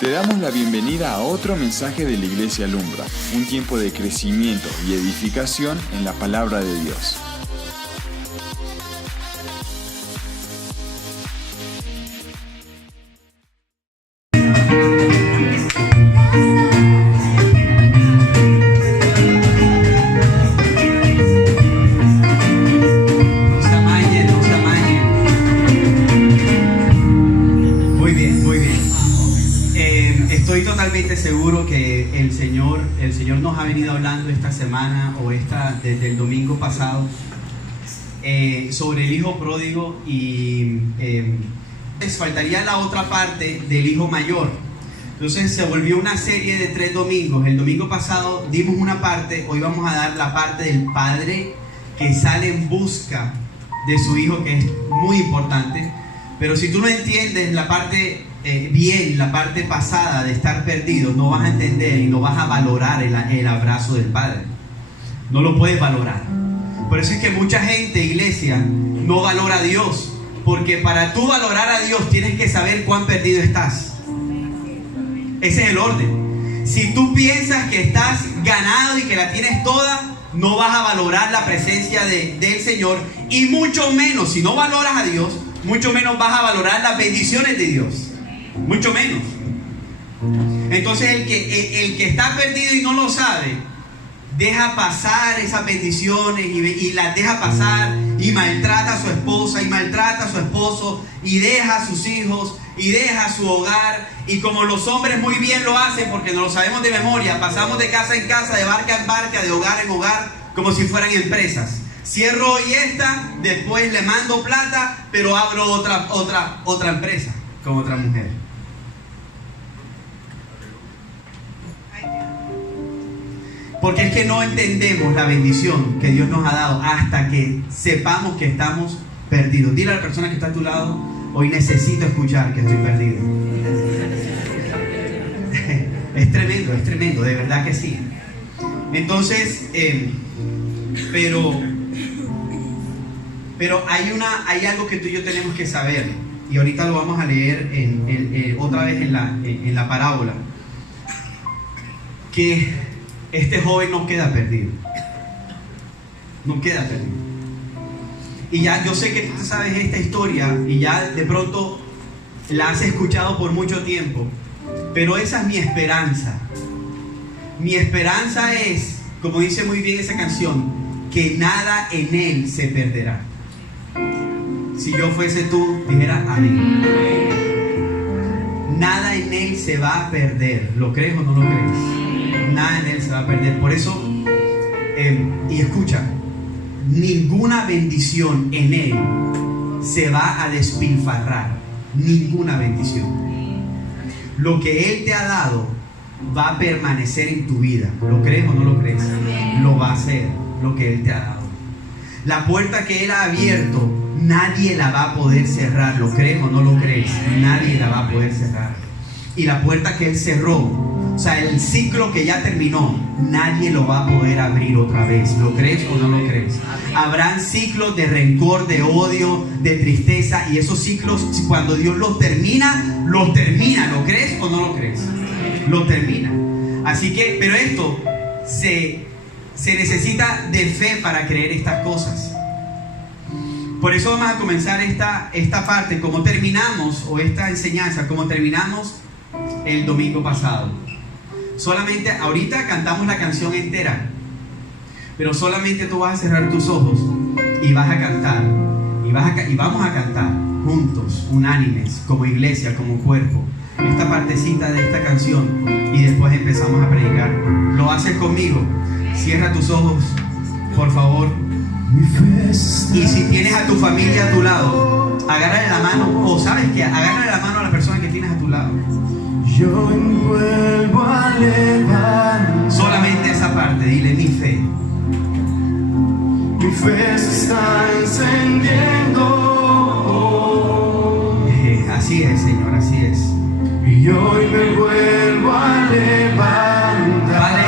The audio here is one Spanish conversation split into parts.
Te damos la bienvenida a otro mensaje de la Iglesia Alumbra, un tiempo de crecimiento y edificación en la palabra de Dios. Seguro que el Señor nos ha venido hablando esta semana o desde el domingo pasado sobre el hijo pródigo y les faltaría la otra parte del hijo mayor. Entonces se volvió una serie de 3 domingos. El domingo pasado dimos una parte, hoy vamos a dar la parte del padre que sale en busca de su hijo, que es muy importante. Pero si tú no entiendes la parte la parte pasada de estar perdido, no vas a entender y no vas a valorar el abrazo del Padre. No lo puedes valorar. Por eso es que mucha gente, iglesia, no valora a Dios, porque para tú valorar a Dios tienes que saber cuán perdido estás. Ese es el orden. Si tú piensas que estás ganado y que la tienes toda, no vas a valorar la presencia del Señor, y mucho menos, si no valoras a Dios, mucho menos vas a valorar las bendiciones de Dios. Mucho menos. Entonces el que está perdido y no lo sabe, deja pasar esas bendiciones y las deja pasar, y maltrata a su esposa y maltrata a su esposo, y deja a sus hijos y deja a su hogar. Y como los hombres muy bien lo hacen, porque no lo sabemos de memoria, pasamos de casa en casa, de barca en barca, de hogar en hogar, como si fueran empresas. Cierro hoy esta, después le mando plata, pero abro otra empresa con otra mujer. Porque es que no entendemos la bendición que Dios nos ha dado hasta que sepamos que estamos perdidos. Dile a la persona que está a tu lado: hoy necesito escuchar que estoy perdido. Es tremendo, de verdad que sí. Entonces, pero hay algo que tú y yo tenemos que saber, y ahorita lo vamos a leer otra vez en la parábola, que este joven no queda perdido. No queda perdido. Y ya yo sé que tú sabes esta historia y ya de pronto la has escuchado por mucho tiempo, pero esa es mi esperanza. Mi esperanza es, como dice muy bien esa canción, que nada en él se perderá. Si yo fuese tú, dijera amén. Nada en él se va a perder. ¿Lo crees o no lo crees? Nada en él se va a perder. Por eso, y escucha, ninguna bendición en él se va a despilfarrar. Ninguna bendición. Lo que él te ha dado va a permanecer en tu vida. ¿Lo crees o no lo crees? Lo va a hacer, lo que él te ha dado. La puerta que él ha abierto, nadie la va a poder cerrar. ¿Lo crees o no lo crees? Nadie la va a poder cerrar. Y la puerta que él cerró, o sea, el ciclo que ya terminó, nadie lo va a poder abrir otra vez. ¿Lo crees o no lo crees? Habrán ciclos de rencor, de odio, de tristeza, y esos ciclos, cuando Dios los termina, los termina. ¿Lo crees o no lo crees? Lo termina. Así que, pero esto se necesita de fe para creer estas cosas. Por eso vamos a comenzar esta parte, como terminamos, o esta enseñanza, como terminamos el domingo pasado. Solamente ahorita cantamos la canción entera, pero solamente tú vas a cerrar tus ojos y vas a cantar, y vamos a cantar juntos, unánimes, como iglesia, como cuerpo, esta partecita de esta canción, y después empezamos a predicar. ¿Lo haces conmigo? Cierra tus ojos, por favor. Y si tienes a tu familia a tu lado, agárrale la mano, o sabes que agárrale la mano a la persona que tienes a tu lado. Yo vuelvo a levantar. Solamente esa parte, dile: mi fe. Mi fe se está encendiendo. Así es, Señor, así es. Y hoy me vuelvo a levantar. Vale,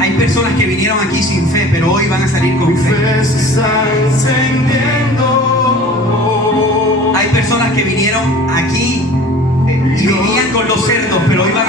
hay personas que vinieron aquí sin fe, pero hoy van a salir con fe. Mi fe se está encendiendo. Hay personas que vinieron aquí y vivían con los cerdos, pero hoy van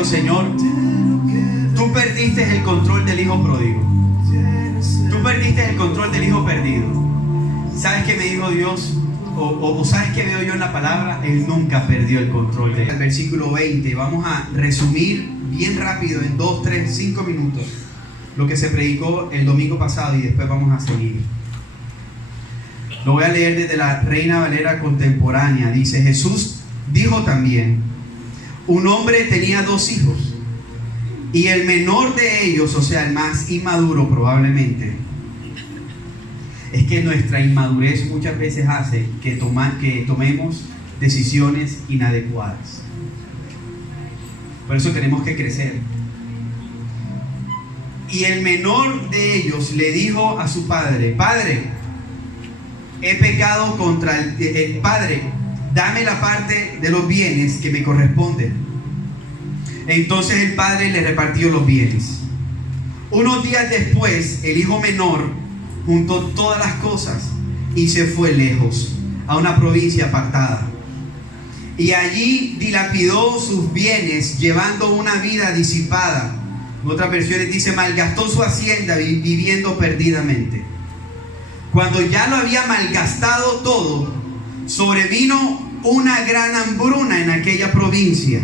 Dios, Señor, tú perdiste el control del hijo pródigo. Tú perdiste el control del hijo perdido. ¿Sabes qué me dijo Dios? O ¿sabes qué veo yo en la palabra? Él nunca perdió el control de él. El versículo 20, vamos a resumir bien rápido en 2, 3, 5 minutos lo que se predicó el domingo pasado y después vamos a seguir. Lo voy a leer desde la Reina Valera contemporánea. Dice: Jesús dijo también: un hombre tenía 2 hijos, y el menor de ellos, o sea, el más inmaduro probablemente, es que nuestra inmadurez muchas veces hace que tomemos decisiones inadecuadas. Por eso tenemos que crecer. Y el menor de ellos le dijo a su padre: Padre, he pecado contra el Padre, dame la parte de los bienes que me corresponden. Entonces el padre le repartió los bienes. Unos días después, el hijo menor juntó todas las cosas y se fue lejos, a una provincia apartada. Y allí dilapidó sus bienes, llevando una vida disipada. En otras versiones dice: malgastó su hacienda viviendo perdidamente. Cuando ya lo había malgastado todo, sobrevino una gran hambruna en aquella provincia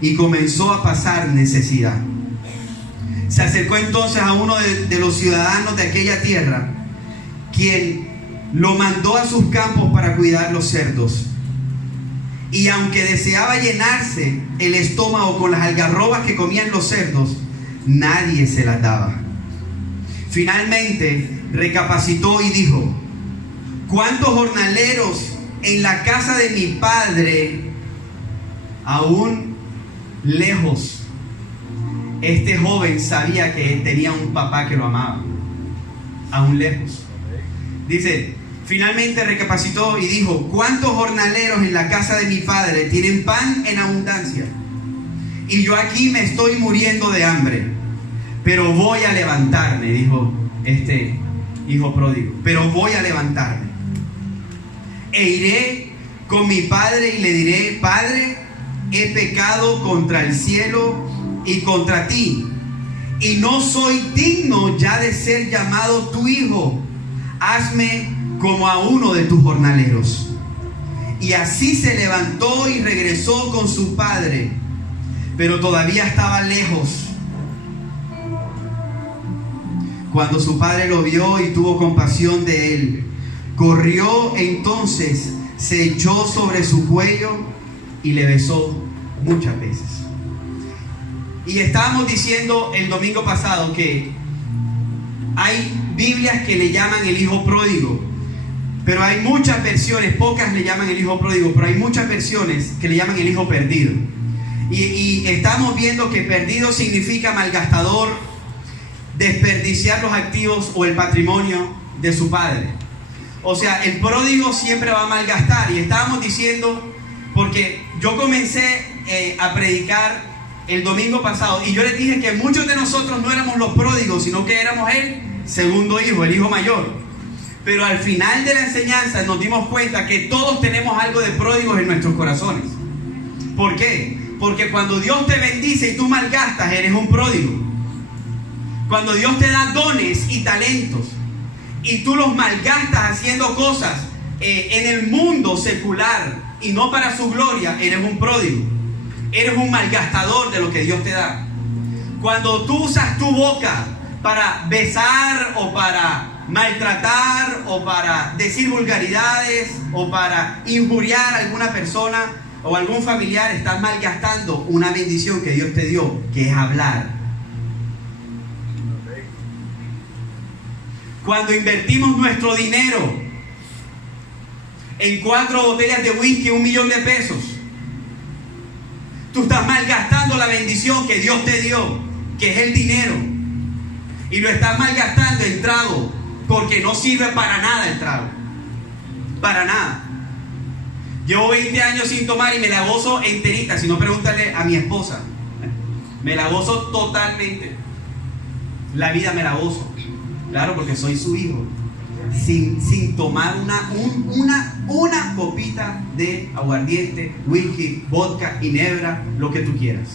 y comenzó a pasar necesidad. Se acercó entonces a uno de los ciudadanos de aquella tierra, quien lo mandó a sus campos para cuidar los cerdos. Y aunque deseaba llenarse el estómago con las algarrobas que comían los cerdos, nadie se las daba. Finalmente recapacitó y dijo: ¿cuántos jornaleros en la casa de mi padre aún lejos? Este joven sabía que tenía un papá que lo amaba, aún lejos. Dice, finalmente recapacitó y dijo: ¿cuántos jornaleros en la casa de mi padre tienen pan en abundancia? Y yo aquí me estoy muriendo de hambre. Pero voy a levantarme, dijo este hijo pródigo, pero voy a levantarme e iré con mi padre y le diré: Padre, he pecado contra el cielo y contra ti, y no soy digno ya de ser llamado tu hijo. Hazme como a uno de tus jornaleros. Y así se levantó y regresó con su padre, pero todavía estaba lejos. Cuando su padre lo vio y tuvo compasión de él, corrió entonces, se echó sobre su cuello y le besó muchas veces. Y estábamos diciendo el domingo pasado que hay Biblias que le llaman el hijo pródigo, pero hay muchas versiones, pocas le llaman el hijo pródigo, pero hay muchas versiones que le llaman el hijo perdido. Y estamos viendo que perdido significa malgastador, desperdiciar los activos o el patrimonio de su padre. O sea, el pródigo siempre va a malgastar. Y estábamos diciendo, porque yo comencé a predicar el domingo pasado y yo les dije que muchos de nosotros no éramos los pródigos, sino que éramos el segundo hijo, el hijo mayor. Pero al final de la enseñanza nos dimos cuenta que todos tenemos algo de pródigos en nuestros corazones. ¿Por qué? Porque cuando Dios te bendice y tú malgastas, eres un pródigo. Cuando Dios te da dones y talentos y tú los malgastas haciendo cosas en el mundo secular y no para su gloria, eres un pródigo. Eres un malgastador de lo que Dios te da. Cuando tú usas tu boca para besar o para maltratar o para decir vulgaridades o para injuriar a alguna persona o algún familiar, estás malgastando una bendición que Dios te dio, que es hablar. Cuando invertimos nuestro dinero en 4 botellas de whisky, 1 millón de pesos, tú estás malgastando la bendición que Dios te dio, que es el dinero, y lo estás malgastando en trago, porque no sirve para nada el trago, para nada. Llevo 20 años sin tomar y me la gozo enterita. Si no, pregúntale a mi esposa, me la gozo totalmente. La vida me la gozo. Claro, porque soy su hijo. Sin tomar una copita de aguardiente, whisky, vodka, ginebra, lo que tú quieras.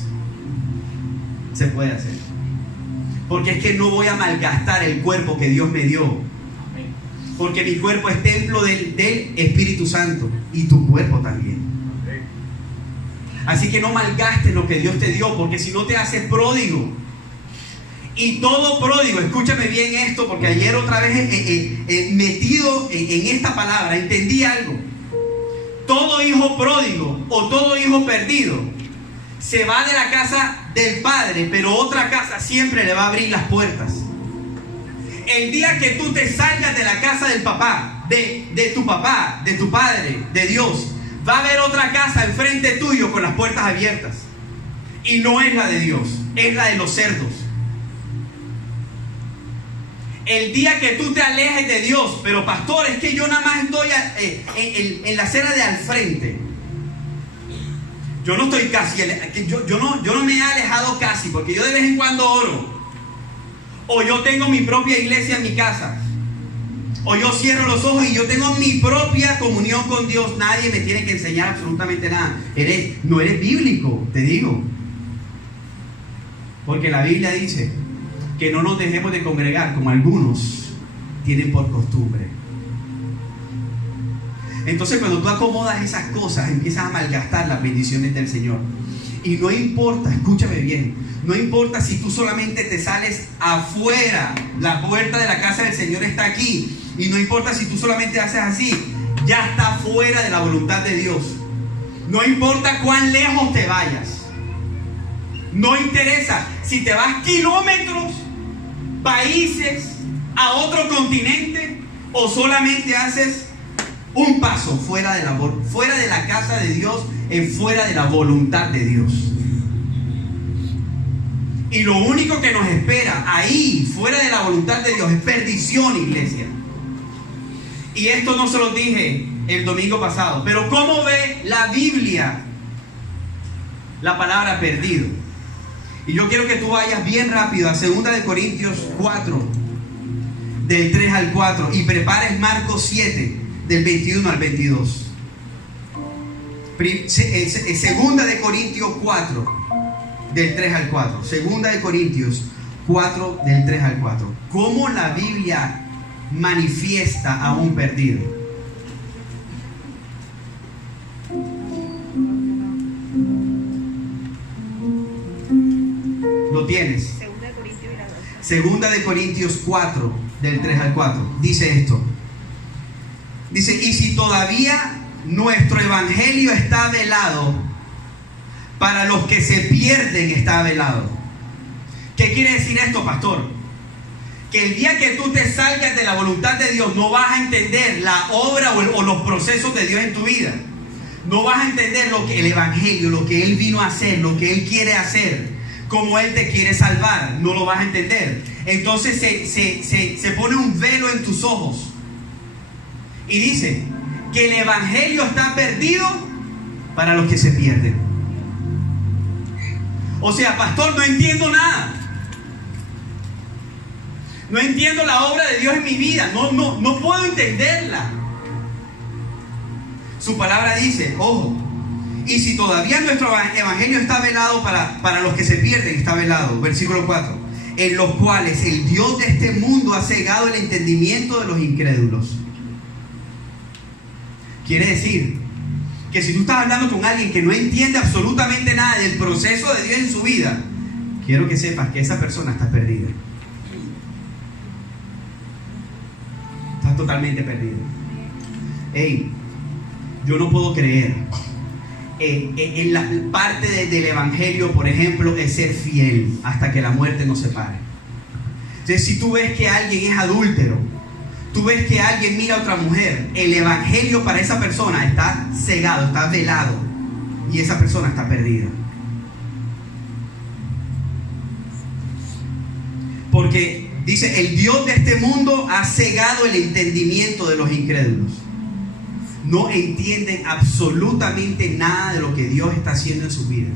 se puede hacer. Porque es que no voy a malgastar el cuerpo que Dios me dio. Porque mi cuerpo es templo del Espíritu Santo. Y tu cuerpo también. Así que no malgastes lo que Dios te dio, porque si no te haces pródigo. Y todo pródigo, escúchame bien esto, porque ayer otra vez metido en esta palabra, entendí algo. Todo hijo pródigo o todo hijo perdido se va de la casa del padre, pero otra casa siempre le va a abrir las puertas. El día que tú te salgas de la casa del papá, de tu papá, de tu padre, de Dios, va a haber otra casa enfrente tuyo con las puertas abiertas. Y no es la de Dios, es la de los cerdos. El día que tú te alejes de Dios, pero pastor, es que yo nada más estoy en la acera de al frente. Yo no estoy casi, yo no me he alejado casi, porque yo de vez en cuando oro. O yo tengo mi propia iglesia en mi casa. O yo cierro los ojos y yo tengo mi propia comunión con Dios. Nadie me tiene que enseñar absolutamente nada. No eres bíblico, te digo. Porque la Biblia dice que no nos dejemos de congregar como algunos tienen por costumbre. Entonces cuando tú acomodas esas cosas, empiezas a malgastar las bendiciones del Señor. Y no importa, escúchame bien, no importa si tú solamente te sales afuera, la puerta de la casa del Señor está aquí. Y no importa si tú solamente haces así, ya está fuera de la voluntad de Dios. No importa cuán lejos te vayas. No interesa si te vas kilómetros, países, a otro continente, o solamente haces un paso fuera de la casa de Dios, fuera de la voluntad de Dios. Y lo único que nos espera ahí, fuera de la voluntad de Dios, es perdición, iglesia. Y esto no se lo dije el domingo pasado, pero ¿cómo ve la Biblia la palabra perdido? Y yo quiero que tú vayas bien rápido a 2 Corintios 4, del 3 al 4, y prepares Marcos 7, del 21 al 22. 2 Corintios 4, del 3 al 4. 2 Corintios 4, del 3 al 4. ¿Cómo la Biblia manifiesta a un perdido? ¿Lo tienes? 2 Corintios 4, del 3 al 4. Dice esto. Dice, y si todavía nuestro evangelio está velado, para los que se pierden está velado. ¿Qué quiere decir esto, pastor? Que el día que tú te salgas de la voluntad de Dios, no vas a entender la obra o los procesos de Dios en tu vida. No vas a entender lo que el evangelio, lo que Él vino a hacer, lo que Él quiere hacer, cómo Él te quiere salvar. No lo vas a entender. Entonces se pone un velo en tus ojos. Y dice que el evangelio está perdido para los que se pierden. O sea, pastor, no entiendo nada. No entiendo la obra de Dios en mi vida. No puedo entenderla. Su palabra dice, ojo, y si todavía nuestro evangelio está velado para los que se pierden, está velado. Versículo 4. En los cuales el Dios de este mundo ha cegado el entendimiento de los incrédulos. Quiere decir que si tú estás hablando con alguien que no entiende absolutamente nada del proceso de Dios en su vida, quiero que sepas que esa persona está perdida. Está totalmente perdida. Hey, yo no puedo creer. En la parte del evangelio, por ejemplo, es ser fiel hasta que la muerte nos separe. Entonces, si tú ves que alguien es adúltero, tú ves que alguien mira a otra mujer, el evangelio para esa persona está cegado, está velado, y esa persona está perdida. Porque dice, el Dios de este mundo ha cegado el entendimiento de los incrédulos. No entienden absolutamente nada de lo que Dios está haciendo en sus vidas.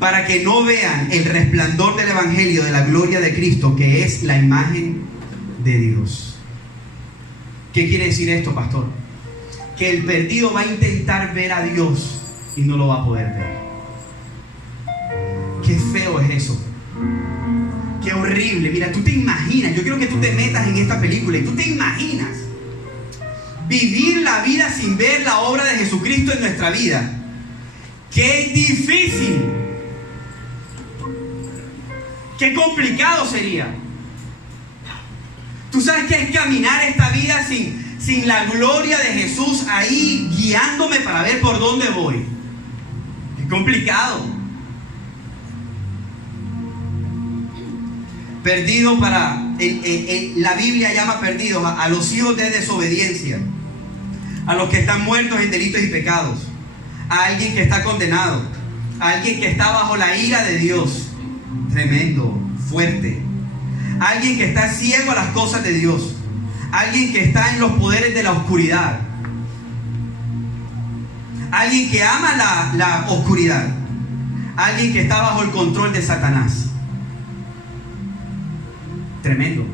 Para que no vean el resplandor del evangelio de la gloria de Cristo, que es la imagen de Dios. ¿Qué quiere decir esto, pastor? Que el perdido va a intentar ver a Dios y no lo va a poder ver. feo es eso. Qué horrible. Mira, tú te imaginas, yo quiero que tú te metas en esta película y tú te imaginas vivir la vida sin ver la obra de Jesucristo en nuestra vida. ¡Qué difícil! ¡Qué complicado sería! Tú sabes que es caminar esta vida sin la gloria de Jesús ahí guiándome para ver por dónde voy. ¡Qué complicado! Perdido la Biblia llama perdidos a los hijos de desobediencia, a los que están muertos en delitos y pecados, a alguien que está condenado, a alguien que está bajo la ira de Dios. Tremendo, fuerte. Alguien que está ciego a las cosas de Dios, alguien que está en los poderes de la oscuridad, alguien que ama la oscuridad, alguien que está bajo el control de Satanás. Tremendo.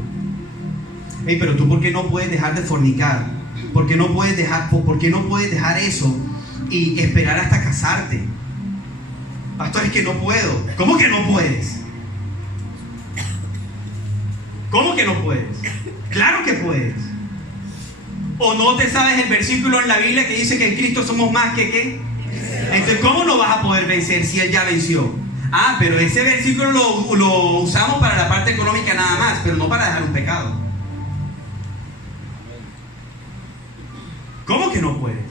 Hey, pero tú, ¿por qué no puedes dejar de fornicar? ¿Por qué no puedes dejar eso y esperar hasta casarte? Pastor, es que no puedo. ¿Cómo que no puedes? ¿Cómo que no puedes? Claro que puedes. ¿O no te sabes el versículo en la Biblia que dice que en Cristo somos más que qué? Entonces, ¿cómo no vas a poder vencer si Él ya venció? Ah, pero ese versículo lo usamos para la parte económica nada más, pero no para dejar un pecado. ¿Cómo que no puedes?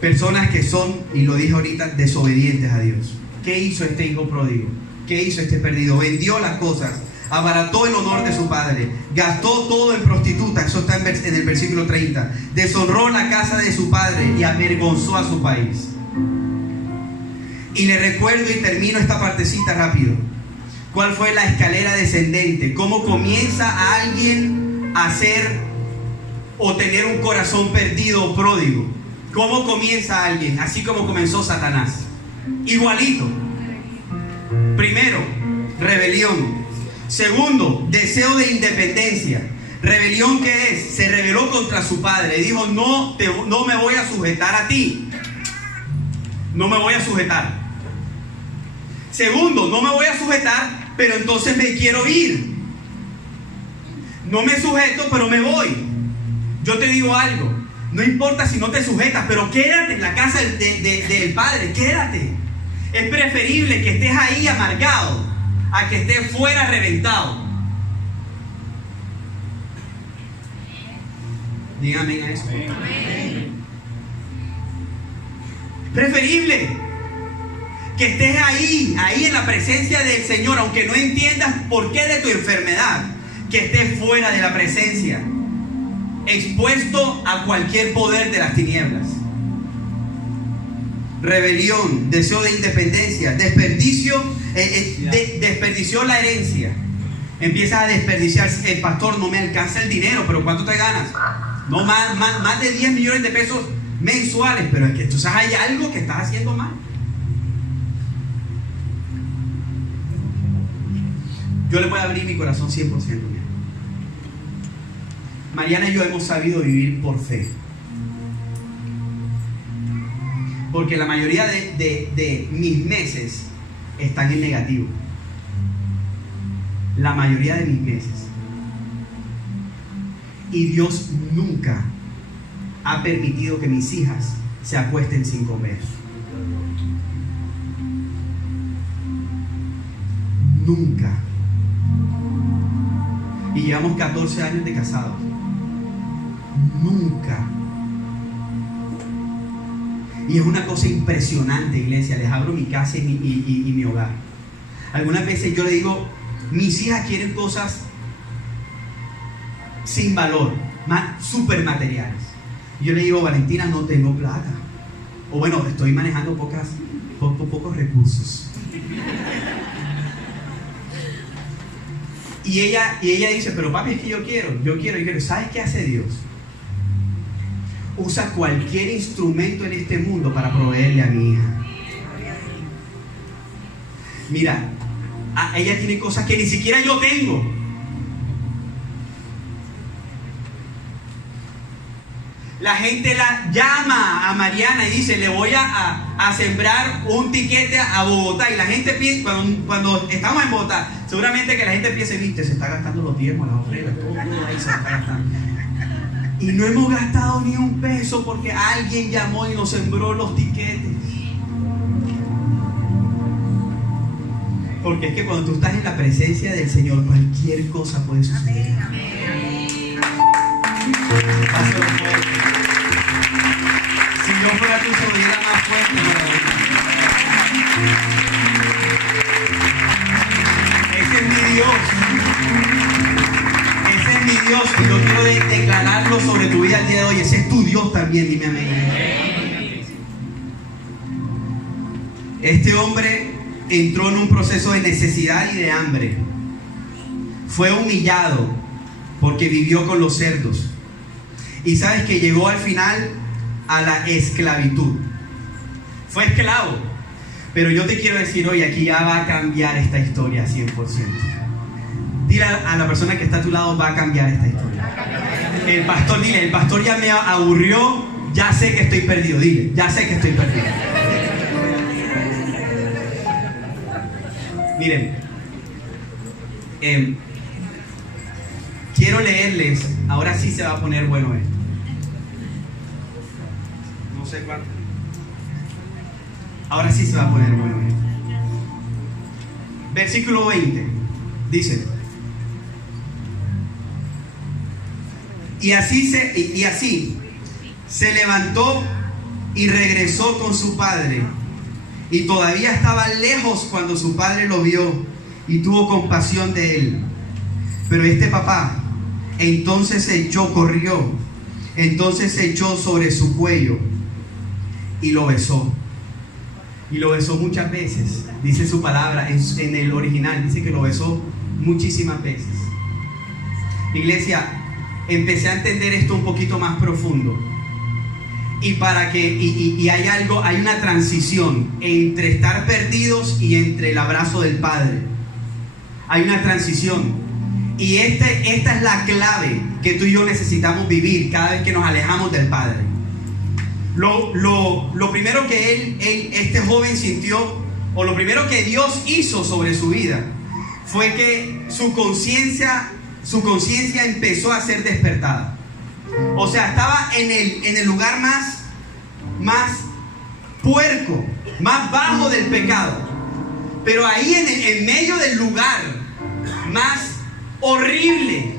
Personas que son, y lo dije ahorita, desobedientes a Dios. ¿Qué hizo este hijo pródigo? ¿Qué hizo este perdido? Vendió las cosas, abarató el honor de su padre, gastó todo en prostitutas. Eso está en el versículo 30. Deshonró la casa de su padre y avergonzó a su país. Y le recuerdo y termino esta partecita rápido. ¿Cuál fue la escalera descendente? ¿Cómo comienza a alguien a ser o tener un corazón perdido o pródigo? ¿Cómo comienza alguien? Así como comenzó Satanás. Igualito. Primero, rebelión. Segundo, deseo de independencia. ¿Rebelión qué es? Se rebeló contra su padre. Dijo, no me voy a sujetar a ti. No me voy a sujetar. Segundo, no me voy a sujetar, pero entonces me quiero ir. No me sujeto, pero me voy. Yo te digo algo, no importa si no te sujetas, pero quédate en la casa del Padre, quédate. Es preferible que estés ahí amargado a que estés fuera reventado. Dígame a eso. Preferible que estés ahí en la presencia del Señor, aunque no entiendas por qué de tu enfermedad, que estés fuera de la presencia, expuesto a cualquier poder de las tinieblas. Rebelión, deseo de independencia, desperdicio, desperdició la herencia. Empiezas a desperdiciar. El pastor, no me alcanza el dinero, pero ¿cuánto te ganas? No, más de 10 millones de pesos mensuales, pero es que tú sabes, hay algo que estás haciendo mal. Yo le voy a abrir mi corazón 100%. Mariana y yo hemos sabido vivir por fe, porque la mayoría de mis meses están en negativo. La mayoría de mis meses. Y Dios nunca ha permitido que mis hijas se acuesten sin comer. Nunca. Y llevamos 14 años de casados. Nunca. Y es una cosa impresionante, iglesia. Les abro mi casa y mi hogar. Algunas veces yo le digo, mis hijas quieren cosas sin valor, súper materiales. Y yo le digo, Valentina, no tengo plata. O bueno, estoy manejando pocos recursos. Y ella dice, pero papi, es que yo quiero. ¿Sabes qué hace Dios? Usa cualquier instrumento en este mundo para proveerle a mi hija. Mira, ella tiene cosas que ni siquiera yo tengo. La gente la llama a Mariana y dice, le voy a sembrar un tiquete a Bogotá. Y la gente piensa, cuando estamos en Bogotá, seguramente que la gente piensa, viste, se está gastando los diezmos, las ofrendas, todo ahí se está gastando. Y no hemos gastado ni un peso porque alguien llamó y nos sembró los tiquetes. Porque es que cuando tú estás en la presencia del Señor, cualquier cosa puede suceder. Pásalo fuerte. Si yo fuera tu sobrina más fuerte, ese es mi Dios. Ese es mi Dios. Y yo quiero declararlo sobre tu vida el día de hoy. Ese es tu Dios también, dime amén. Este hombre entró en un proceso de necesidad y de hambre. Fue humillado porque vivió con los cerdos. Y sabes que llegó al final a la esclavitud. Fue esclavo. Pero yo te quiero decir hoy, aquí ya va a cambiar esta historia 100%. Dile a la persona que está a tu lado, va a cambiar esta historia. El pastor, dile, el pastor ya me aburrió, ya sé que estoy perdido. Dile, ya sé que estoy perdido. Miren, quiero leerles, ahora sí se va a poner bueno esto. No sé cuánto. Ahora sí se va a poner bueno esto. Versículo 20, dice: Y así se levantó y regresó con su padre. Y todavía estaba lejos cuando su padre lo vio y tuvo compasión de él. Pero este papá entonces se echó sobre su cuello y lo besó. Y lo besó muchas veces. Dice su palabra en el original, dice que lo besó muchísimas veces. Iglesia, empecé a entender esto un poquito más profundo. Y para que hay una transición entre estar perdidos y entre el abrazo del Padre. Hay una transición. Y esta es la clave que tú y yo necesitamos vivir cada vez que nos alejamos del Padre. Lo primero que este joven sintió, o lo primero que Dios hizo sobre su vida, fue que su conciencia empezó a ser despertada. O sea, estaba en el lugar más puerco, más bajo del pecado. Pero ahí en medio del lugar más horrible,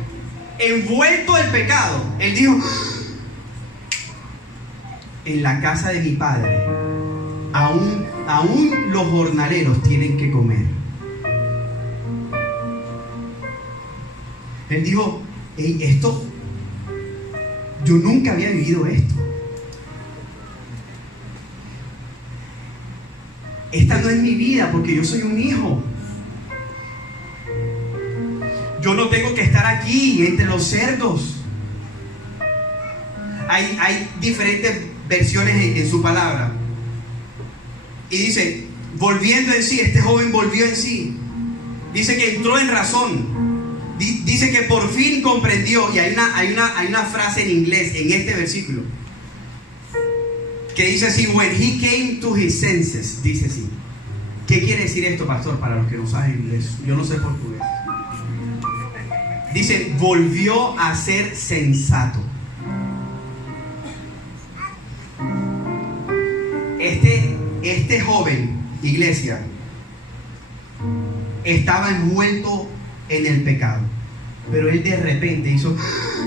envuelto del pecado, él dijo: en la casa de mi padre, aún los jornaleros tienen que comer. Él dijo: hey, yo nunca había vivido esto. Esta no es mi vida porque yo soy un hijo. Yo no tengo que estar aquí entre los cerdos. Hay diferentes versiones en su palabra. Y dice, volviendo en sí, este joven volvió en sí. Dice que entró en razón. Dice que por fin comprendió. Y hay una frase en inglés en este versículo que dice así: when he came to his senses. Dice así. ¿Qué quiere decir esto, pastor? Para los que no saben inglés, yo no sé portugués. Dice, volvió a ser sensato. Este joven, iglesia, estaba envuelto en el pecado, pero él de repente hizo: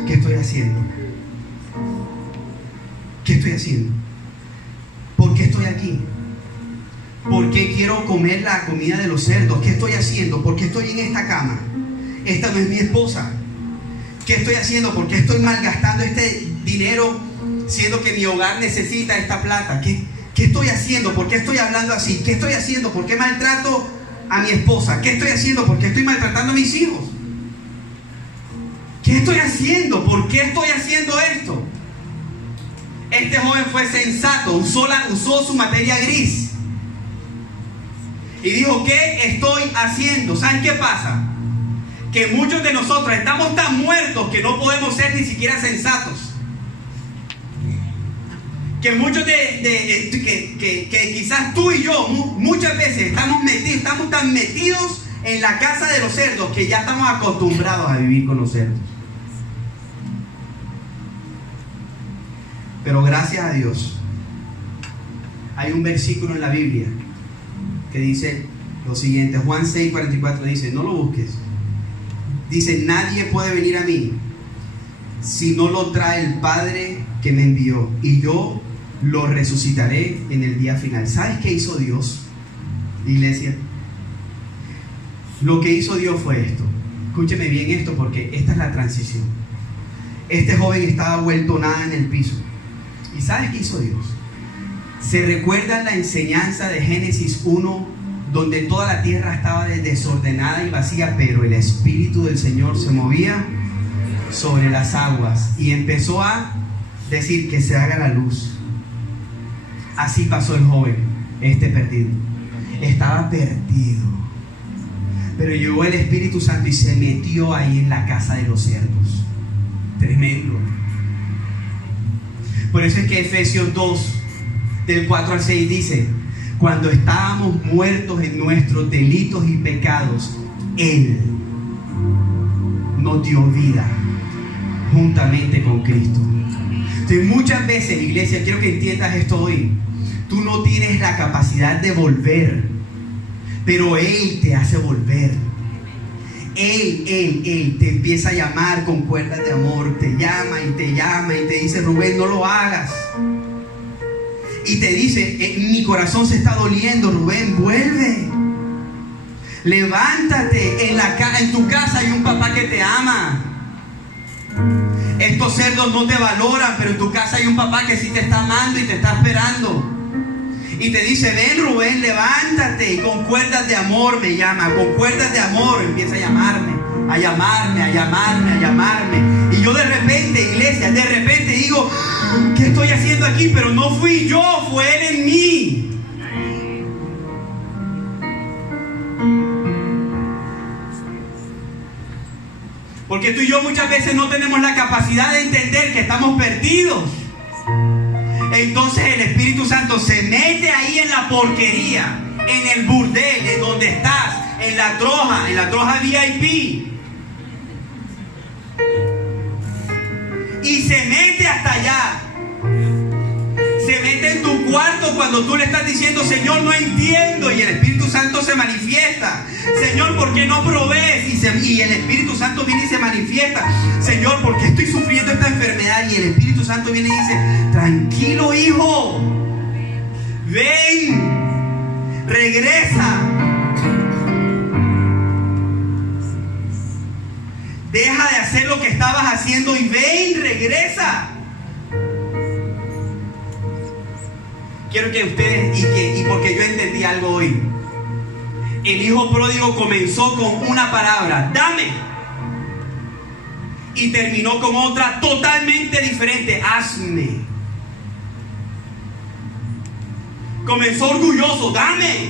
¿qué estoy haciendo? ¿Qué estoy haciendo? ¿Por qué estoy aquí? ¿Por qué quiero comer la comida de los cerdos? ¿Qué estoy haciendo? ¿Por qué estoy en esta cama? Esta no es mi esposa. ¿Qué estoy haciendo? ¿Por qué estoy malgastando este dinero siendo que mi hogar necesita esta plata? ¿Qué estoy haciendo? ¿Por qué estoy hablando así? ¿Qué estoy haciendo? ¿Por qué maltrato a mi esposa? ¿Qué estoy haciendo? ¿Por qué estoy maltratando a mis hijos? ¿Qué estoy haciendo? ¿Por qué estoy haciendo esto? Este joven fue sensato, usó su materia gris y dijo: ¿qué estoy haciendo? ¿Saben qué pasa? Que muchos de nosotros estamos tan muertos que no podemos ser ni siquiera sensatos. que muchos que quizás tú y yo muchas veces estamos tan metidos en la casa de los cerdos que ya estamos acostumbrados a vivir con los cerdos. Pero gracias a Dios hay un versículo en la Biblia que dice lo siguiente. Juan 6:44 dice, no lo busques. Dice, nadie puede venir a mí si no lo trae el Padre que me envió, y yo lo resucitaré en el día final. ¿Sabes qué hizo Dios, iglesia? Lo que hizo Dios fue esto. Escúcheme bien esto, porque esta es la transición. Este joven estaba vuelto nada en el piso. ¿Y sabes qué hizo Dios? ¿Se recuerdan la enseñanza de Génesis 1, donde toda la tierra estaba desordenada y vacía, pero el Espíritu del Señor se movía sobre las aguas y empezó a decir que se haga la luz? Así pasó el joven, perdido. Estaba perdido, pero llegó el Espíritu Santo y se metió ahí en la casa de los cerdos. Tremendo. Por eso es que Efesios 2, del 4 al 6 dice, cuando estábamos muertos en nuestros delitos y pecados, Él nos dio vida juntamente con Cristo. Entonces, muchas veces, iglesia, quiero que entiendas esto hoy. Tú no tienes la capacidad de volver, pero Él te hace volver. Él te empieza a llamar con cuerdas de amor, te llama y te dice, Rubén, no lo hagas. Y te dice, mi corazón se está doliendo, Rubén, vuelve. Levántate, en tu casa hay un papá que te ama. Estos cerdos no te valoran, pero en tu casa hay un papá que sí te está amando y te está esperando. Y te dice, ven, Rubén, levántate. Y con cuerdas de amor me llama, con cuerdas de amor empieza a llamarme, a llamarme, a llamarme, a llamarme. Y yo de repente, iglesia, de repente digo, ¿qué estoy haciendo aquí? Pero no fui yo, fue Él en mí. Porque tú y yo muchas veces no tenemos la capacidad de entender que estamos perdidos. Entonces el Espíritu Santo se mete ahí en la porquería, en el burdel, en donde estás, en la troja VIP. Y se mete hasta allá. Se mete en tu cuarto cuando tú le estás diciendo, Señor, no entiendo. Y el Espíritu Santo se manifiesta. Señor, ¿por qué no provees? Y el Espíritu Santo viene y se manifiesta. Señor, ¿por qué estoy sufriendo esta enfermedad? Y el Espíritu Santo viene y dice, tranquilo, hijo. Ven. Regresa. Deja de hacer lo que estabas haciendo y ven, regresa. Quiero que ustedes, y porque yo entendí algo hoy. El hijo pródigo comenzó con una palabra, dame. Y terminó con otra totalmente diferente, hazme. Comenzó orgulloso, dame.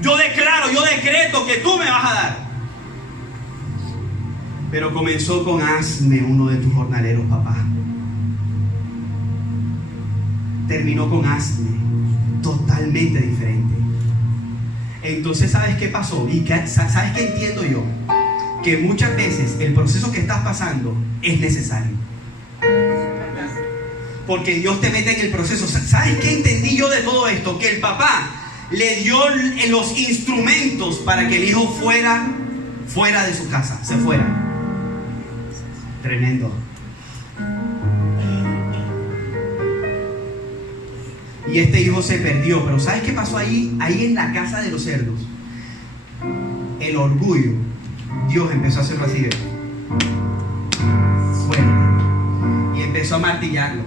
Yo declaro, yo decreto que tú me vas a dar. Pero comenzó con hazme uno de tus jornaleros, papá. Terminó con hazme, totalmente diferente. Entonces, ¿sabes qué pasó? Y ¿sabes qué entiendo yo? Que muchas veces el proceso que estás pasando es necesario. Porque Dios te mete en el proceso. ¿Sabes qué entendí yo de todo esto? Que el papá le dio los instrumentos para que el hijo fuera de su casa, se fuera. Tremendo. Y este hijo se perdió. Pero ¿sabes qué pasó ahí? Ahí en la casa de los cerdos. El orgullo. Dios empezó a hacerlo así. Fuerte. Y empezó a martillarlo.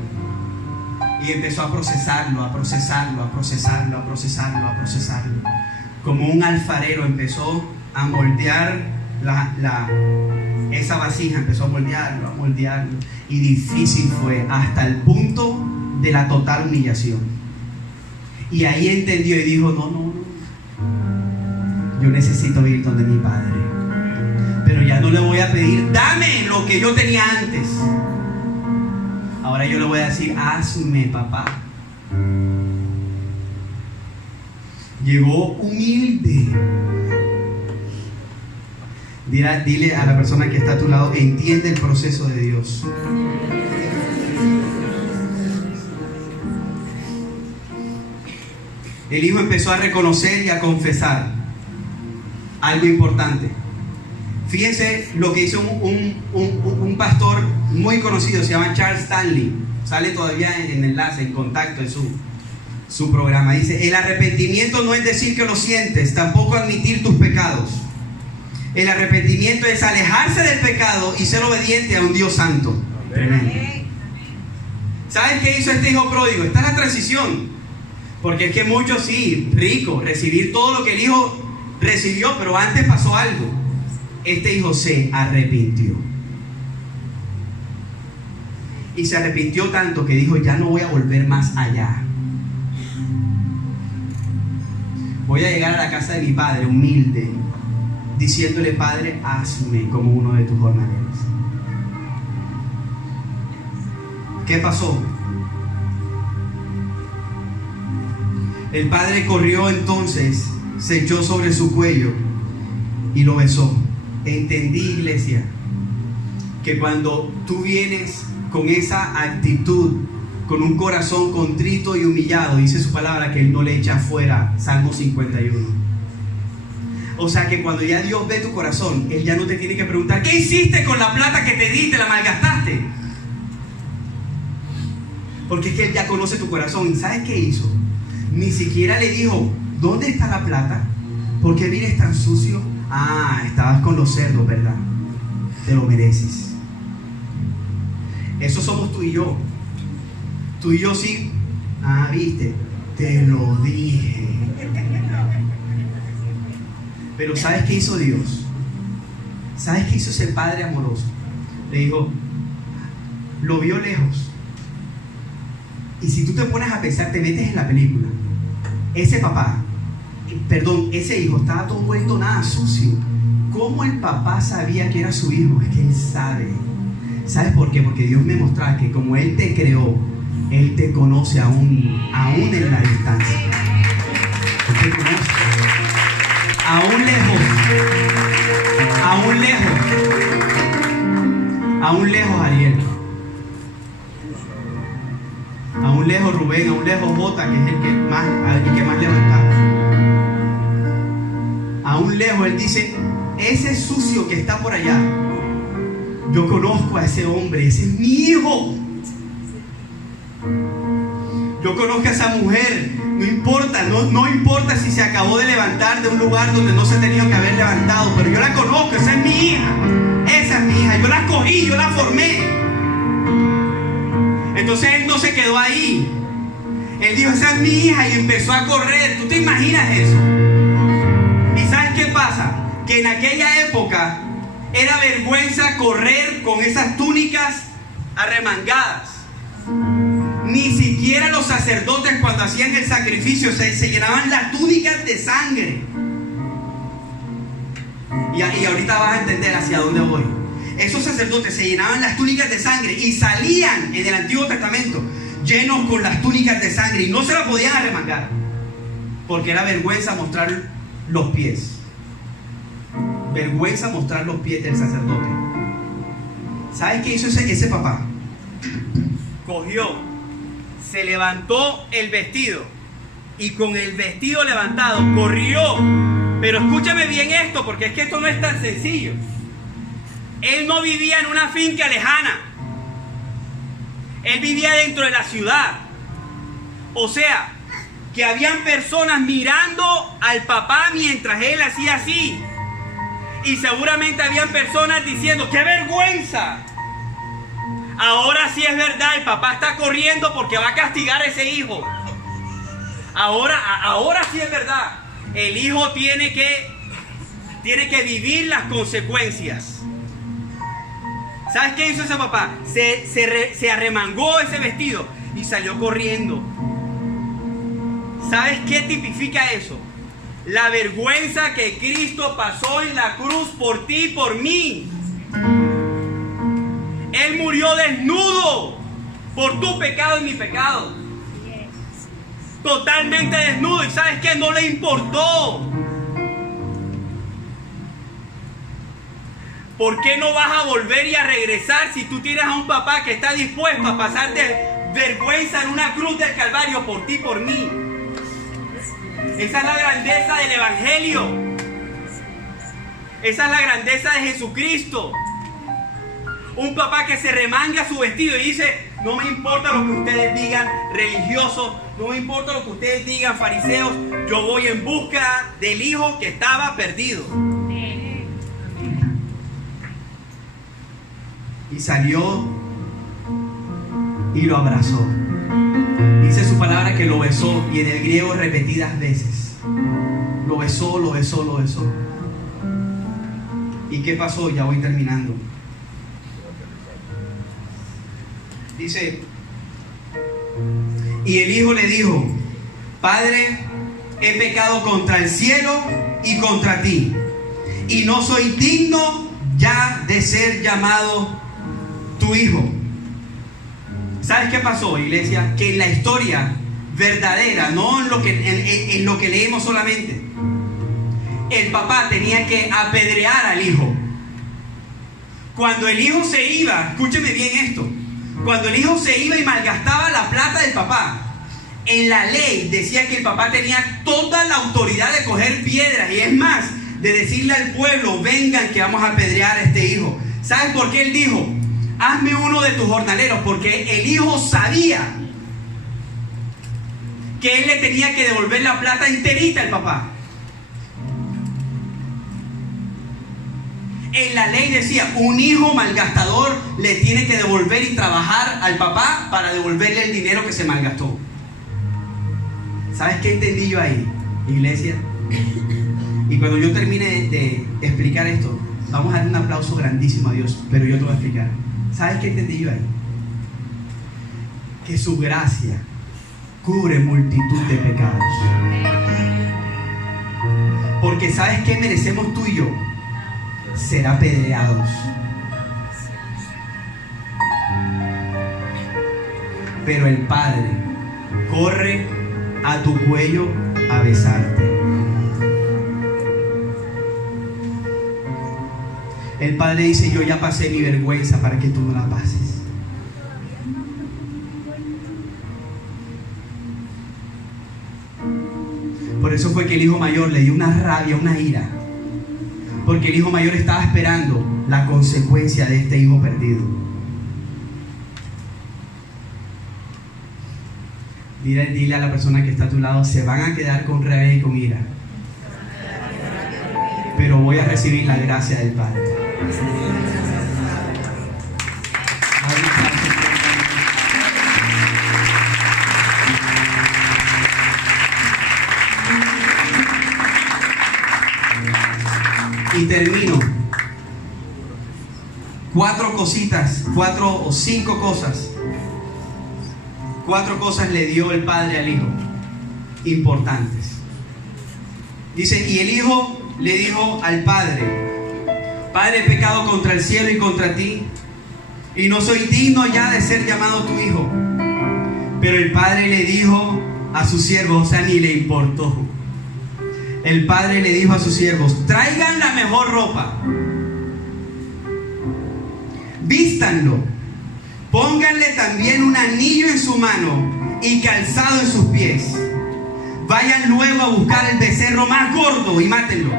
Y empezó a procesarlo, a procesarlo, a procesarlo, a procesarlo, a procesarlo. Como un alfarero empezó a moldear esa vasija. Empezó a moldearlo, a moldearlo. Y difícil fue hasta el punto de la total humillación. Y ahí entendió y dijo, no, yo necesito ir donde mi padre. Pero ya no le voy a pedir, dame lo que yo tenía antes. Ahora yo le voy a decir, hazme, papá. Llegó humilde. Dile a la persona que está a tu lado, entiende el proceso de Dios. El hijo empezó a reconocer y a confesar algo importante. Fíjense lo que hizo un pastor muy conocido, se llama Charles Stanley. Sale todavía en enlace, en contacto en su programa. Dice, el arrepentimiento no es decir que lo sientes, tampoco admitir tus pecados. El arrepentimiento es alejarse del pecado y ser obediente a un Dios santo. Tremendo. ¿Sabes qué hizo este hijo pródigo? Esta es la transición. Porque es que muchos sí, ricos, recibir todo lo que el hijo recibió, pero antes pasó algo. Este hijo se arrepintió. Y se arrepintió tanto que dijo, ya no voy a volver más allá. Voy a llegar a la casa de mi padre humilde, diciéndole, Padre, hazme como uno de tus jornaleros. ¿Qué pasó? El padre corrió entonces, se echó sobre su cuello y lo besó. Entendí, iglesia, que cuando tú vienes con esa actitud, con un corazón contrito y humillado, dice su palabra que Él no le echa fuera. Salmo 51. O sea que cuando ya Dios ve tu corazón, Él ya no te tiene que preguntar, ¿qué hiciste con la plata que te di? ¿Te la malgastaste? Porque es que Él ya conoce tu corazón. ¿Y sabes qué hizo? Ni siquiera le dijo, ¿dónde está la plata? ¿Por qué vienes tan sucio? Ah, estabas con los cerdos, ¿verdad? Te lo mereces. Eso somos tú y yo. Tú y yo sí. Ah, viste, te lo dije. Pero ¿sabes qué hizo Dios? ¿Sabes qué hizo ese padre amoroso? Le dijo, lo vio lejos. Y si tú te pones a pensar, te metes en la película. Ese papá, ese hijo estaba todo vuelto nada sucio. ¿Cómo el papá sabía que era su hijo? Es que Él sabe. ¿Sabes por qué? Porque Dios me mostraba que como Él te creó, Él te conoce aún en la distancia. Él te conoce. Aún lejos. Aún lejos, Ariel. Aún lejos, Rubén. Aún lejos, Jota, que es el que más levantaba. Aún lejos, Él dice, ese sucio que está por allá, yo conozco a ese hombre, ese es mi hijo. Yo conozco a esa mujer, no importa si se acabó de levantar de un lugar donde no se tenía que haber levantado, pero yo la conozco, esa es mi hija, yo la cogí, yo la formé. Entonces Él no se quedó ahí. Él dijo, esa es mi hija, y empezó a correr. ¿Tú te imaginas eso? ¿Y sabes qué pasa? Que en aquella época era vergüenza correr con esas túnicas arremangadas. Ni siquiera los sacerdotes, cuando hacían el sacrificio, se llenaban las túnicas de sangre. Y ahorita vas a entender hacia dónde voy. Esos sacerdotes se llenaban las túnicas de sangre y salían en el Antiguo Testamento llenos con las túnicas de sangre y no se la podían arremangar porque era vergüenza mostrar los pies. Vergüenza mostrar los pies del sacerdote. ¿Sabes qué hizo ese papá? Cogió, se levantó el vestido y con el vestido levantado corrió. Pero escúchame bien esto, porque es que esto no es tan sencillo. Él no vivía en una finca lejana. Él vivía dentro de la ciudad. O sea, que habían personas mirando al papá mientras él hacía así. Y seguramente habían personas diciendo, ¡qué vergüenza! Ahora sí es verdad, el papá está corriendo porque va a castigar a ese hijo. Ahora sí es verdad. El hijo tiene que vivir las consecuencias. ¿Sabes qué hizo ese papá? Se arremangó ese vestido y salió corriendo. ¿Sabes qué tipifica eso? La vergüenza que Cristo pasó en la cruz por ti y por mí. Él murió desnudo por tu pecado y mi pecado. Totalmente desnudo, y ¿sabes qué? No le importó. ¿Por qué no vas a volver y a regresar si tú tienes a un papá que está dispuesto a pasarte vergüenza en una cruz del Calvario por ti, por mí? Esa es la grandeza del Evangelio. Esa es la grandeza de Jesucristo. Un papá que se remanga su vestido y dice: no me importa lo que ustedes digan, religiosos, no me importa lo que ustedes digan, fariseos, yo voy en busca del hijo que estaba perdido. Y salió y lo abrazó. Dice su palabra que lo besó, y en el griego repetidas veces. Lo besó, lo besó, lo besó. ¿Y qué pasó? Ya voy terminando. Dice: y el hijo le dijo: Padre, he pecado contra el cielo y contra ti, y no soy digno ya de ser llamado tu hijo. ¿Sabes qué pasó, iglesia? Que en la historia verdadera, no en lo que leemos solamente, el papá tenía que apedrear al hijo. Cuando el hijo se iba, escúcheme bien esto, cuando el hijo se iba y malgastaba la plata del papá, en la ley decía que el papá tenía toda la autoridad de coger piedras, y es más, de decirle al pueblo: vengan que vamos a apedrear a este hijo. ¿Sabes por qué él dijo: hazme uno de tus jornaleros? Porque el hijo sabía que él le tenía que devolver la plata enterita al papá. En la ley decía: un hijo malgastador le tiene que devolver y trabajar al papá para devolverle el dinero que se malgastó. ¿Sabes qué entendí yo ahí, iglesia? Y cuando yo termine de explicar esto, vamos a dar un aplauso grandísimo a Dios, pero yo te voy a explicar. ¿Sabes qué entendí yo ahí? Que su gracia cubre multitud de pecados. Porque ¿sabes qué merecemos tú y yo? Ser apedreados. Pero el Padre corre a tu cuello a besarte. El Padre dice: yo ya pasé mi vergüenza para que tú no la pases. Por eso fue que el hijo mayor le dio una rabia, una ira, porque el hijo mayor estaba esperando la consecuencia de este hijo perdido. Dile a la persona que está a tu lado: se van a quedar con rabia y con ira, pero voy a recibir la gracia del Padre. Y termino. 4 cositas, 4 o 5 cosas. 4 cosas le dio el Padre al hijo, importantes. Dice: y el hijo le dijo al Padre: Padre, he pecado contra el cielo y contra ti, y no soy digno ya de ser llamado tu hijo. Pero el Padre le dijo a sus siervos, o sea, ni le importó. El Padre le dijo a sus siervos: traigan la mejor ropa, vístanlo, pónganle también un anillo en su mano y calzado en sus pies. Vayan luego a buscar el becerro más gordo y mátenlo,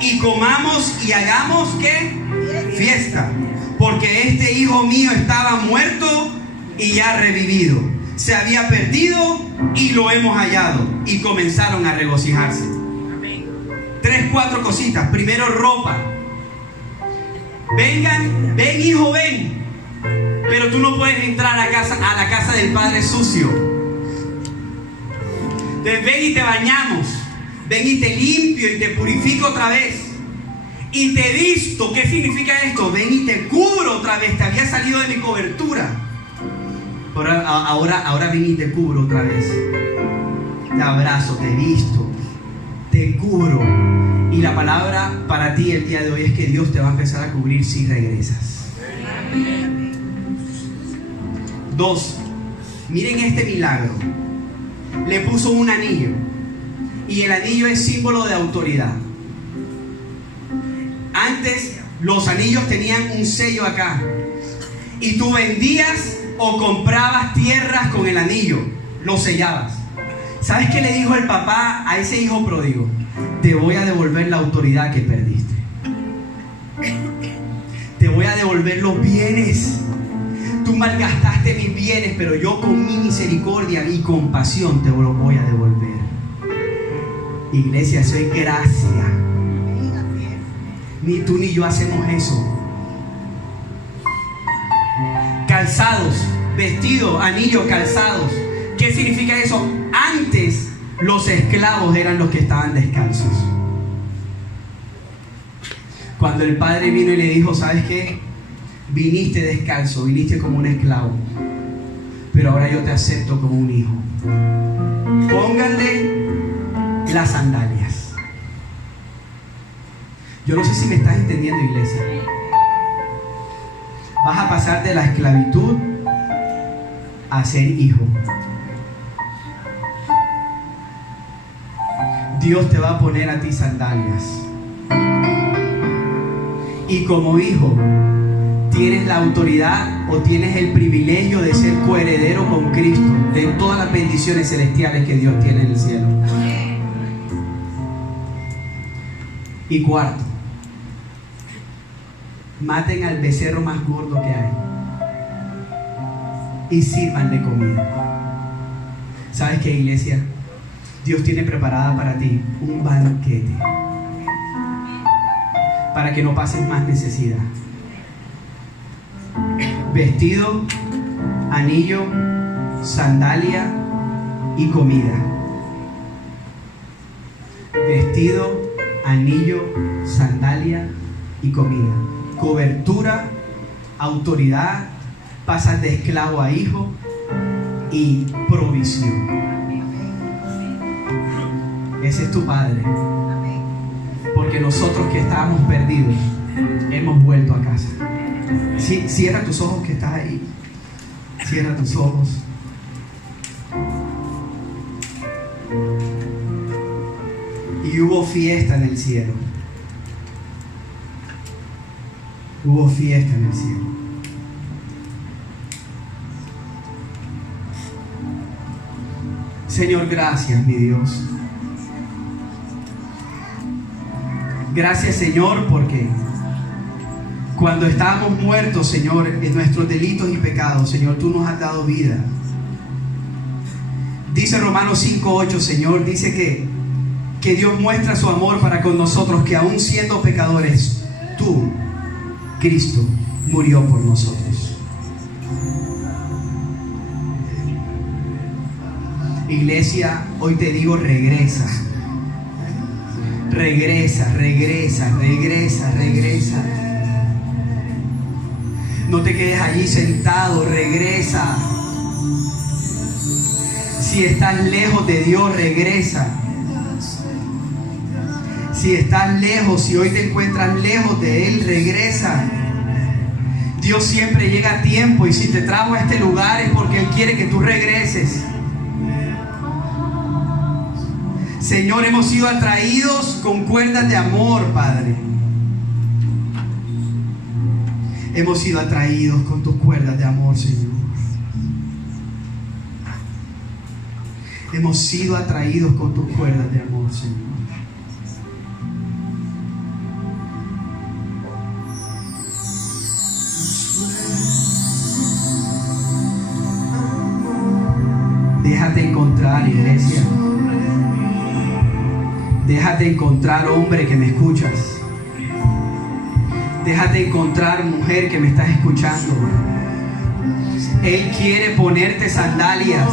y comamos y hagamos ¿qué? Fiesta, porque este hijo mío estaba muerto y ya ha revivido, se había perdido y lo hemos hallado. Y comenzaron a regocijarse. 3, 4 cositas. Primero, ropa. Vengan, ven hijo, ven. Pero tú no puedes entrar a la casa del Padre sucio. Entonces ven y te bañamos, ven y te limpio y te purifico otra vez, y te visto. ¿Qué significa esto? Ven y te cubro otra vez. Te había salido de mi cobertura, ahora ven y te cubro otra vez. Te abrazo, te visto, te cubro. Y la palabra para ti el día de hoy es que Dios te va a empezar a cubrir si regresas. 2. Miren este milagro. Le puso un anillo. Y el anillo es símbolo de autoridad. Antes los anillos tenían un sello acá. Y tú vendías o comprabas tierras con el anillo. Lo sellabas. ¿Sabes qué le dijo el papá a ese hijo pródigo? Te voy a devolver la autoridad que perdiste. Te voy a devolver los bienes. Tú malgastaste mis bienes, pero yo con mi misericordia y compasión te lo voy a devolver. Iglesia, eso es gracia. Ni tú ni yo hacemos eso. Calzados, vestidos, anillos, calzados. ¿Qué significa eso? Antes los esclavos eran los que estaban descalzos. Cuando el padre vino y le dijo, ¿sabes qué? Viniste descalzo, viniste como un esclavo, pero ahora yo te acepto como un hijo. Pónganle las sandalias. Yo no sé si me estás entendiendo, iglesia. Vas a pasar de la esclavitud a ser hijo. Dios te va a poner a ti sandalias. Y como hijo, tienes la autoridad o tienes el privilegio de ser coheredero con Cristo de todas las bendiciones celestiales que Dios tiene en el cielo. Y cuarto, maten al becerro más gordo que hay y sírvanle comida. ¿Sabes qué, iglesia? Dios tiene preparada para ti un banquete para que no pases más necesidad. Vestido, anillo, sandalia y comida. Vestido, anillo, sandalia y comida. Cobertura, autoridad, pasas de esclavo a hijo y provisión. Ese es tu Padre. Porque nosotros que estábamos perdidos hemos vuelto a casa. Cierra tus ojos que estás ahí. Cierra tus ojos. Y hubo fiesta en el cielo. Hubo fiesta en el cielo. Señor, gracias, mi Dios. Gracias, Señor, porque cuando estábamos muertos, Señor, en nuestros delitos y pecados, Señor, tú nos has dado vida. Dice Romanos 5:8, Señor, dice que Dios muestra su amor para con nosotros, que aún siendo pecadores, tú, Cristo, murió por nosotros. Iglesia, hoy te digo, regresa. Regresa, regresa, regresa, regresa. No te quedes allí sentado, regresa. Si estás lejos de Dios, regresa. Si estás lejos, si hoy te encuentras lejos de Él, regresa. Dios siempre llega a tiempo, y si te trajo a este lugar es porque Él quiere que tú regreses. Señor, hemos sido atraídos con cuerdas de amor, Padre. Hemos sido atraídos con tus cuerdas de amor, Señor. Hemos sido atraídos con tus cuerdas de amor, Señor. Déjate encontrar, iglesia. Déjate encontrar, hombre que me escuchas. Déjate encontrar, mujer que me estás escuchando. Él quiere ponerte sandalias.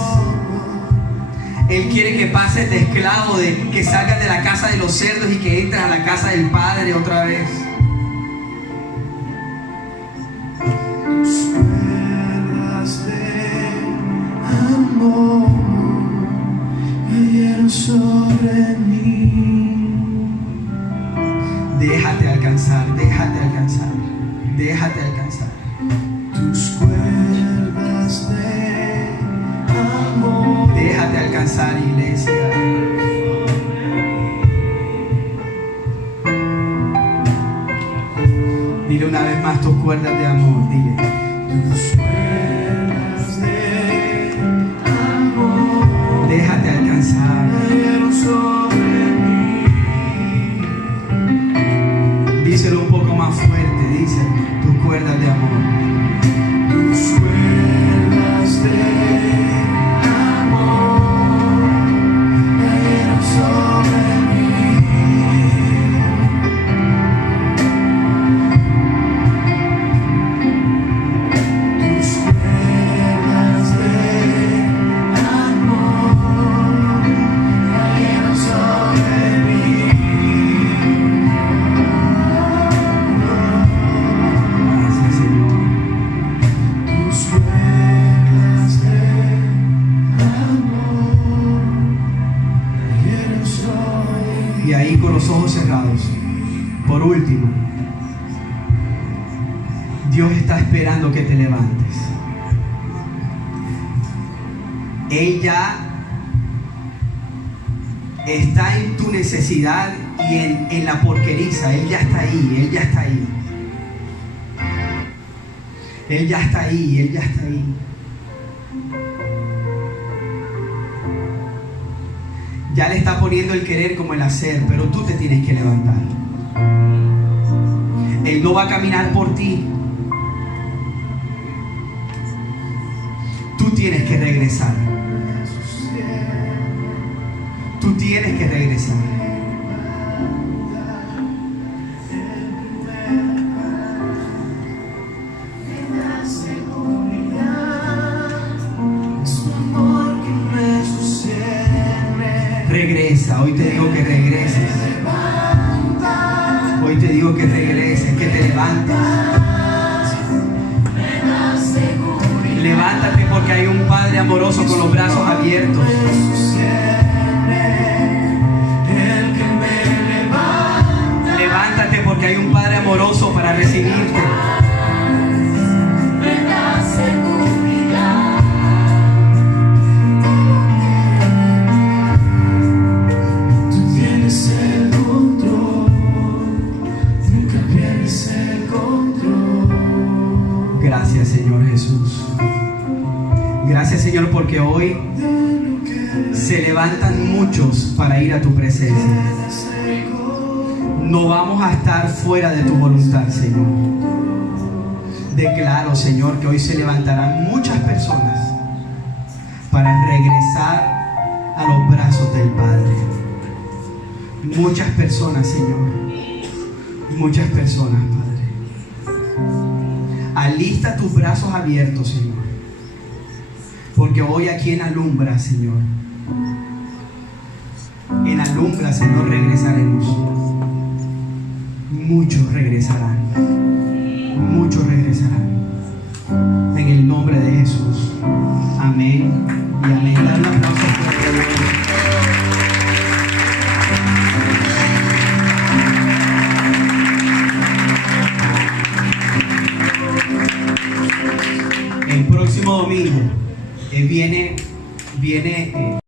Él quiere que pases de esclavo, que salgas de la casa de los cerdos y que entres a la casa del Padre otra vez. Cuerdas de amor cayeron sobre mí. Déjate alcanzar, déjate alcanzar, déjate alcanzar. Tus cuerdas de alcanzar, iglesia. Dile una vez más tus cuerdas de amor, dile. Tus cuerdas de amor Déjate alcanzar. cayeron sobre mí. Díselo un poco más fuerte, dice, tus cuerdas de amor. Tus cuerdas de amor cayeron sobre mí. Tus cuerdas de amor cayeron sobre mí. Gracias, Señor. Tus cuerdas de amor cayeron sobre mí. Y ahí con los ojos cerrados, por último, Dios está esperando que te levantes. Él ya está en tu necesidad y en la porqueriza. Él ya está ahí, Él ya está ahí. Él ya está ahí, Él ya está ahí. Ya le está poniendo el querer como el hacer, pero tú te tienes que levantar. Él no va a caminar por ti. Tú tienes que regresar. Tú tienes que regresar. La seguridad es tu amor que me sostiene. Regresa. Hoy te digo que regreses. Hoy te digo que regreses, que te levantes. Levántate porque hay un Padre amoroso con los brazos abiertos. Levántate porque hay un Padre amoroso para recibirte. Tú tienes el control, nunca pierdes el control. Gracias, Señor Jesús. Gracias, Señor, porque hoy se levantan muchos para ir a tu presencia. No vamos a estar fuera de tu voluntad, Señor. Declaro, Señor, que hoy se levantarán muchas personas para regresar a los brazos del Padre. Muchas personas, Señor. Muchas personas, Padre. Alista tus brazos abiertos, Señor. Porque hoy aquí en Alumbra, Señor. En Alumbra, Señor, regresaremos. Muchos regresarán. Muchos regresarán. En el nombre de Jesús. Amén y amén. Dale un aplauso fuerte a Dios. El próximo domingo viene